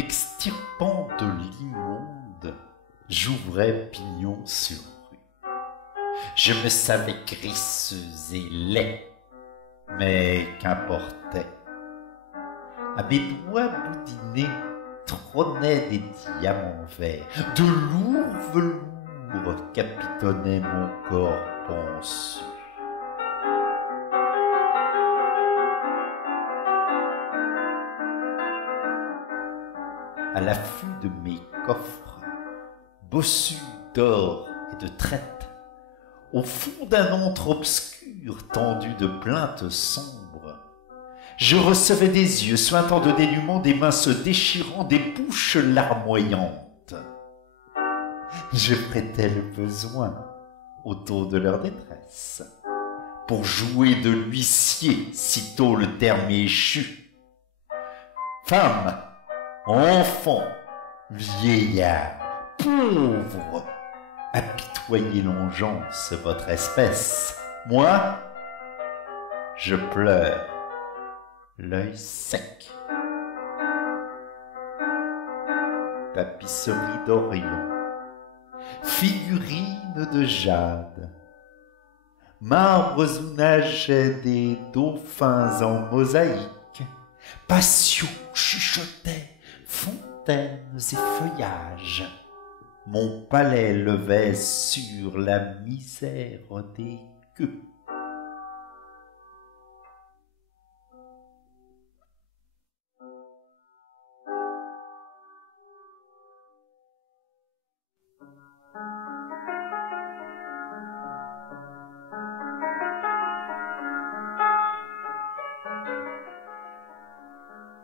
m'extirpant de l'immonde, j'ouvrais pignon sur rue. Je me savais graisseuse et laid, mais qu'importait. À mes doigts boudinés trônaient des diamants verts, de lourds velours capitonnaient mon corps ponçu. À l'affût de mes coffres, bossus d'or et de traite, au fond d'un antre obscur tendu de plaintes sombres, je recevais des yeux suintant de dénûment, des mains se déchirant, des bouches larmoyantes. Je prêtais le besoin autour de leur détresse, pour jouer de l'huissier sitôt le terme échu. Femme, enfant, vieillard, pauvre, apitoyez l'engeance votre espèce. Moi, je pleure, l'œil sec. Tapisserie d'Orient, figurines de jade, marbres où nageaient des dauphins en mosaïque, passion chuchotait, fontaines et feuillages. Mon palais levait sur la misère des queues.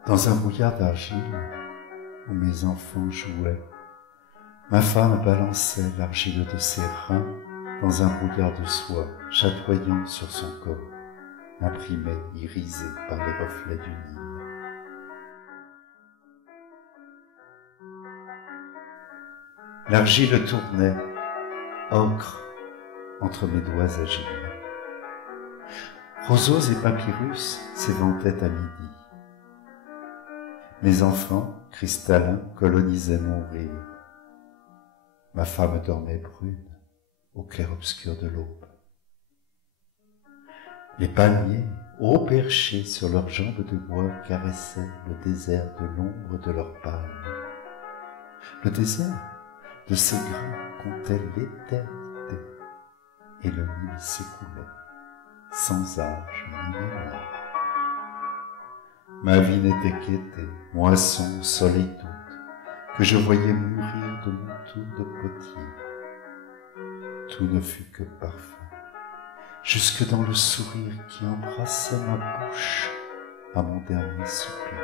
Dans un brouillard d'argile où mes enfants jouaient, ma femme balançait l'argile de ses reins dans un brouillard de soie, chatoyant sur son corps, imprimé, irisé par les reflets du Nil. L'argile tournait, ocre, entre mes doigts agiles. Roseaux et papyrus s'éventaient à midi. Mes enfants, cristallins, colonisaient mon rire. Ma femme dormait brune, au clair obscur de l'aube. Les palmiers, haut perchés sur leurs jambes de bois, caressaient le désert de l'ombre de leurs palmes. Le désert de ces grains comptait l'éternité, et le Nil s'écoulait, sans âge ni mémoire. Ma vie n'était qu'été, moisson, soleil toute, que je voyais mûrir de mon tour de potier. Tout ne fut que parfum, jusque dans le sourire qui embrassait ma bouche à mon dernier soupir.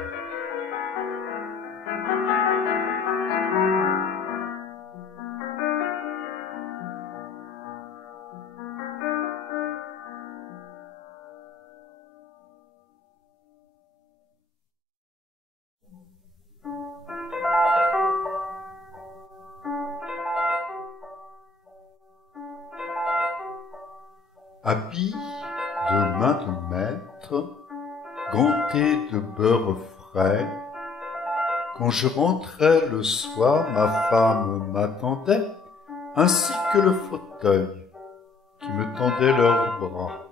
Habit de main de maître, ganté de beurre frais, quand je rentrais le soir, ma femme m'attendait, ainsi que le fauteuil qui me tendait leurs bras.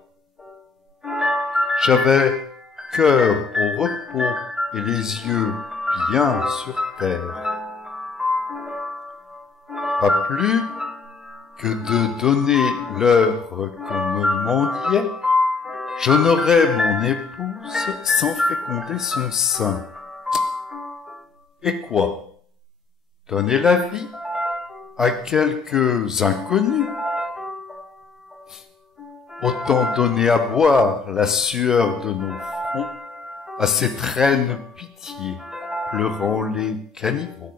J'avais cœur au repos et les yeux bien sur terre. Pas plus que de donner l'heure qu'on me mendiait, j'honorais mon épouse sans féconder son sein. Et quoi? Donner la vie à quelques inconnus? Autant donner à boire la sueur de nos fronts à ces traînes pitié pleurant les caniveaux.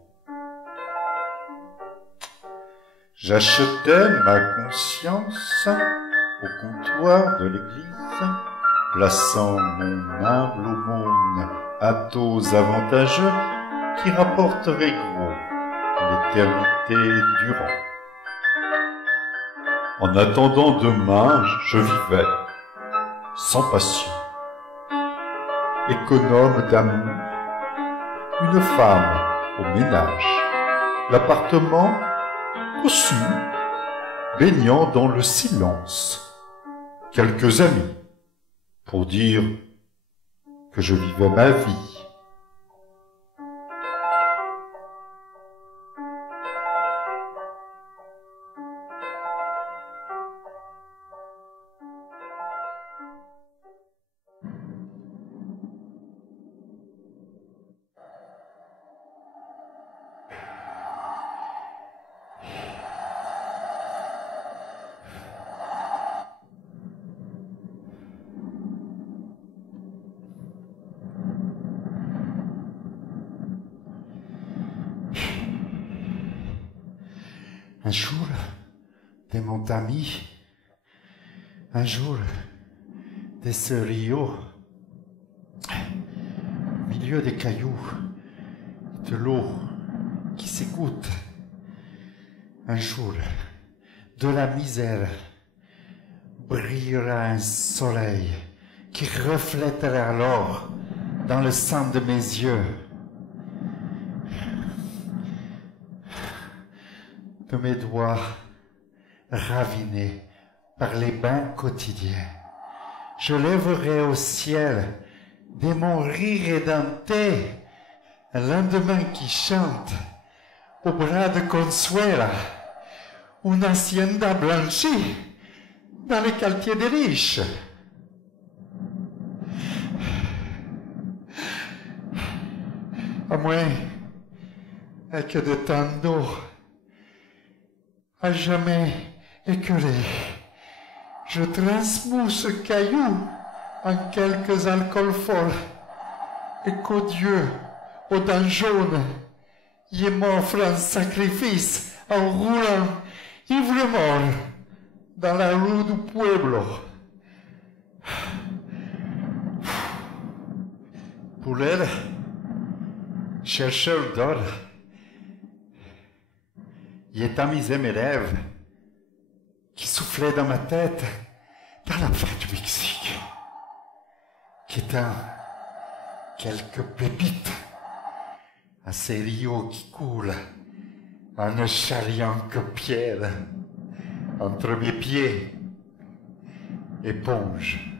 J'achetais ma conscience au comptoir de l'église, plaçant mon humble aumône à taux avantageux qui rapporterait gros l'éternité durant. En attendant demain, je vivais sans passion, économe d'amour, une femme au ménage. L'appartement cossu, baignant dans le silence. Quelques amis, pour dire que je vivais ma vie. Un jour, de mon ami, un jour, de ce rio, au milieu des cailloux, de l'eau qui s'égoutte, un jour, de la misère, brillera un soleil qui reflètera alors dans le sang de mes yeux. De mes doigts ravinés par les bains quotidiens, je lèverai au ciel de mon rire édenté un lendemain qui chante au bras de Consuela, une hacienda blanchie dans les quartiers des riches. À moins que de tant d'eau à jamais écœuré, je transmousse ce caillou en quelques alcools folles et qu'au Dieu, aux dents jaunes, y m'offre un sacrifice en roulant ivre-mort dans la rue du Pueblo. Pour elle, chercheur d'or, y est tamisé mes rêves qui soufflaient dans ma tête dans la fête du Mexique, qui étant quelques pépites à ces rios qui coulent en ne charriant que pierre entre mes pieds, éponge